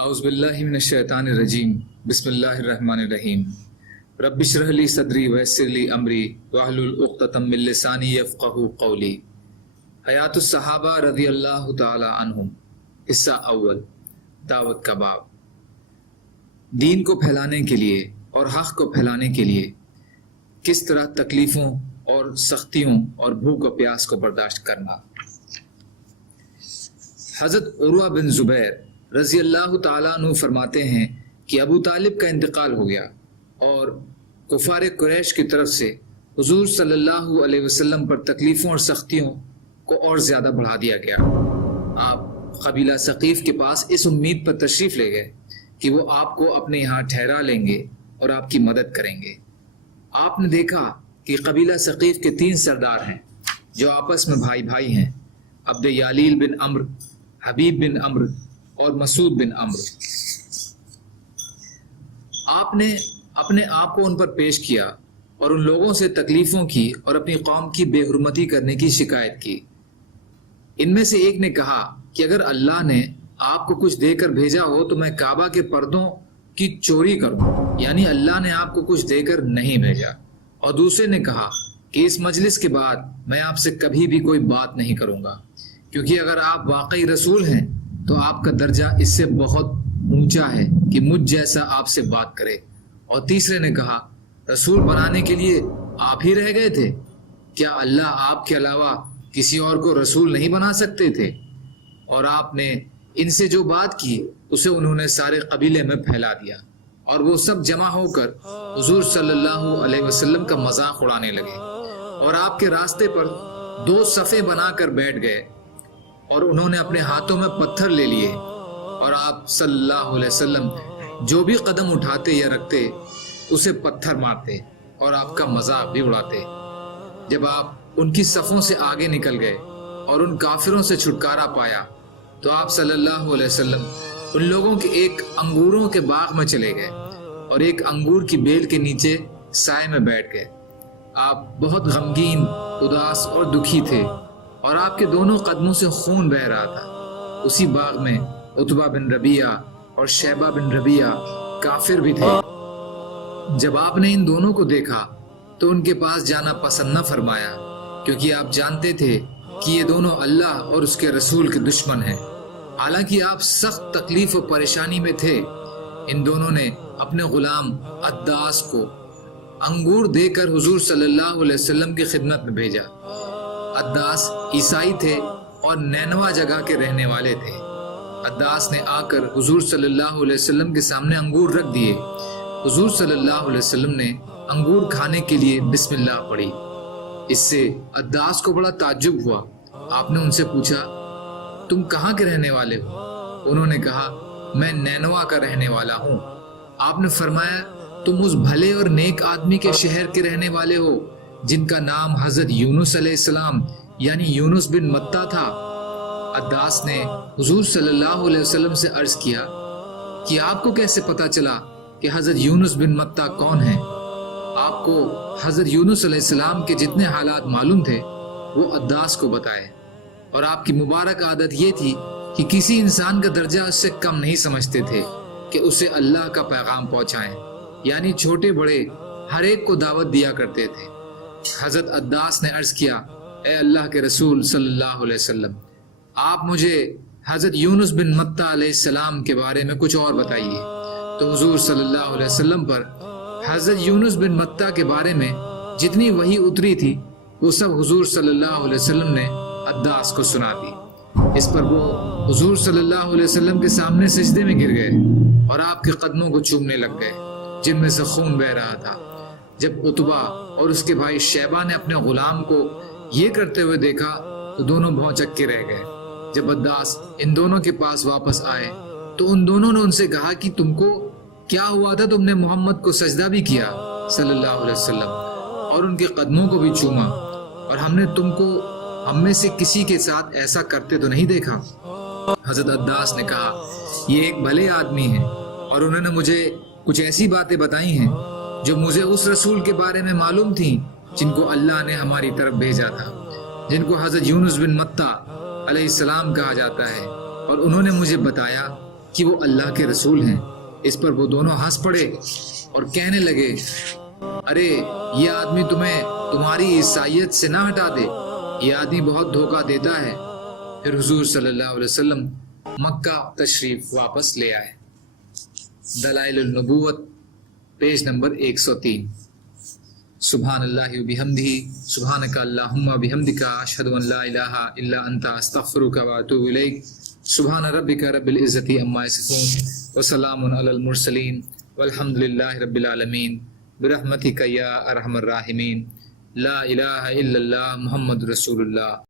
اعوذ باللہ من الشیطان الرجیم بسم اللہ الرحمن الرحیم رب اشرح لی صدری ویسر لی امری واحلل عقدۃ من لسانی یفقہوا قولی۔ حیات الصحابہ رضی اللہ تعالی عنہم، حصہ اول، دعوت کا باب۔ دین کو پھیلانے کے لیے اور حق کو پھیلانے کے لیے کس طرح تکلیفوں اور سختیوں اور بھوک و پیاس کو برداشت کرنا۔ حضرت عروہ بن زبیر رضی اللہ تعالیٰ عنہ فرماتے ہیں کہ ابو طالب کا انتقال ہو گیا اور کفار قریش کی طرف سے حضور صلی اللہ علیہ وسلم پر تکلیفوں اور سختیوں کو اور زیادہ بڑھا دیا گیا۔ آپ قبیلہ ثقیف کے پاس اس امید پر تشریف لے گئے کہ وہ آپ کو اپنے یہاں ٹھہرا لیں گے اور آپ کی مدد کریں گے۔ آپ نے دیکھا کہ قبیلہ ثقیف کے 3 سردار ہیں جو آپس میں بھائی بھائی ہیں، عبد یالیل بن عمرو، حبیب بن عمرو اور مسعود بن عمرو۔ آپ نے اپنے آپ کو ان پر پیش کیا اور ان لوگوں سے تکلیفوں کی اور اپنی قوم کی بے حرمتی کرنے کی شکایت کی۔ ان میں سے ایک نے کہا کہ اگر اللہ نے آپ کو کچھ دے کر بھیجا ہو تو میں کعبہ کے پردوں کی چوری کروں، یعنی اللہ نے آپ کو کچھ دے کر نہیں بھیجا۔ اور دوسرے نے کہا کہ اس مجلس کے بعد میں آپ سے کبھی بھی کوئی بات نہیں کروں گا، کیونکہ اگر آپ واقعی رسول ہیں تو آپ کا درجہ اس سے بہت اونچا ہے کہ مجھ جیسا آپ سے بات کرے۔ اور تیسرے نے کہا، رسول بنانے کے لیے آپ ہی رہ گئے تھے؟ کیا اللہ آپ کے علاوہ کسی اور کو رسول نہیں بنا سکتے تھے؟ اور آپ نے ان سے جو بات کی اسے انہوں نے سارے قبیلے میں پھیلا دیا اور وہ سب جمع ہو کر حضور صلی اللہ علیہ وسلم کا مذاق اڑانے لگے اور آپ کے راستے پر 2 صفیں بنا کر بیٹھ گئے اور انہوں نے اپنے ہاتھوں میں پتھر لے لیے اور آپ صلی اللہ علیہ وسلم جو بھی قدم اٹھاتے یا رکھتے اسے پتھر مارتے اور آپ کا مذاق بھی اڑاتے۔ جب آپ ان کی صفوں سے آگے نکل گئے اور ان کافروں سے چھٹکارا پایا تو آپ صلی اللہ علیہ وسلم ان لوگوں کے ایک انگوروں کے باغ میں چلے گئے اور ایک انگور کی بیل کے نیچے سائے میں بیٹھ گئے۔ آپ بہت غمگین، اداس اور دکھی تھے اور آپ کے دونوں قدموں سے خون بہہ رہا تھا۔ اسی باغ میں عتبہ بن ربیعہ اور شیبہ بن ربیعہ کافر بھی تھے۔ جب آپ نے ان دونوں کو دیکھا تو ان کے پاس جانا پسند نہ فرمایا، کیونکہ آپ جانتے تھے کہ یہ دونوں اللہ اور اس کے رسول کے دشمن ہیں۔ حالانکہ آپ سخت تکلیف و پریشانی میں تھے۔ ان دونوں نے اپنے غلام عداس کو انگور دے کر حضور صلی اللہ علیہ وسلم کی خدمت میں بھیجا۔ عداس عیسائی تھے اور نینوا جگہ کے رہنے والے تھے۔ عداس نے آ کر حضور صلی اللہ علیہ وسلم کے سامنے انگور رکھ دیے۔ حضور صلی اللہ علیہ وسلم نے انگور کھانے کے لیے بسم اللہ پڑھی۔ اس سے عداس کو بڑا تعجب ہوا۔ آپ نے ان سے پوچھا، تم کہاں کے رہنے والے ہو؟ انہوں نے کہا، میں نینوا کا رہنے والا ہوں۔ آپ نے فرمایا، تم اس بھلے اور نیک آدمی کے شہر کے رہنے والے ہو جن کا نام حضرت یونس علیہ السلام یعنی یونس بن متہ تھا؟ عداس نے حضور صلی اللہ علیہ وسلم سے عرض کیا کہ آپ کو کیسے پتا چلا کہ حضرت یونس بن متہ کون ہیں؟ آپ کو حضرت یونس علیہ السلام کے جتنے حالات معلوم تھے وہ عداس کو بتائے، اور آپ کی مبارک عادت یہ تھی کہ کسی انسان کا درجہ اس سے کم نہیں سمجھتے تھے کہ اسے اللہ کا پیغام پہنچائیں، یعنی چھوٹے بڑے ہر ایک کو دعوت دیا کرتے تھے۔ حضرت عداس نے عرض کیا، اے اللہ کے رسول صلی اللہ علیہ وسلم، آپ مجھے حضرت یونس بن متہ علیہ السلام کے بارے میں کچھ اور بتائیے۔ تو حضور صلی اللہ علیہ وسلم پر حضرت یونس بن متہ کے بارے میں جتنی وحی اتری تھی وہ سب حضور صلی اللہ علیہ وسلم نے عداس کو سنا دی۔ اس پر وہ حضور صلی اللہ علیہ وسلم کے سامنے سجدے میں گر گئے اور آپ کے قدموں کو چومنے لگ گئے جن میں سے خون بہ رہا تھا۔ جب عتبہ اور اس کے بھائی شیبہ نے اپنے غلام کو یہ کرتے ہوئے دیکھا تو دونوں بھونچک کے رہ گئے۔ جب عداس ان دونوں کے پاس واپس آئے تو ان دونوں نے ان سے کہا کہ تم کو کیا ہوا تھا؟ تم نے محمد کو سجدہ بھی کیا صلی اللہ علیہ وسلم اور ان کے قدموں کو بھی چوما، اور ہم نے تم کو ہم میں سے کسی کے ساتھ ایسا کرتے تو نہیں دیکھا۔ حضرت عداس نے کہا، یہ ایک بھلے آدمی ہیں اور انہوں نے مجھے کچھ ایسی باتیں بتائی ہیں جو مجھے اس رسول کے بارے میں معلوم تھیں جن کو اللہ نے ہماری طرف بھیجا تھا، جن کو حضرت یونس بن متہ علیہ السلام کہا جاتا ہے، اور انہوں نے مجھے بتایا کہ وہ اللہ کے رسول ہیں۔ اس پر وہ دونوں ہنس پڑے اور کہنے لگے، ارے یہ آدمی تمہیں تمہاری عیسائیت سے نہ ہٹا دے، یہ آدمی بہت دھوکہ دیتا ہے۔ پھر حضور صلی اللہ علیہ وسلم مکہ تشریف واپس لے آئے۔ دلائل النبوت پیج نمبر 103۔ سبحان اللہ و بحمدہ، سبحانک اللہم و بحمدک، اشہد ان لا الہ الا انت، استغفرک و اتوب الیک۔ سبحان ربک رب العزت عما یصفون وسلام علی المرسلین والحمد للہ رب العالمین، برحمتک یا ارحم الراحمین، لا الہ الا اللہ محمد رسول اللہ۔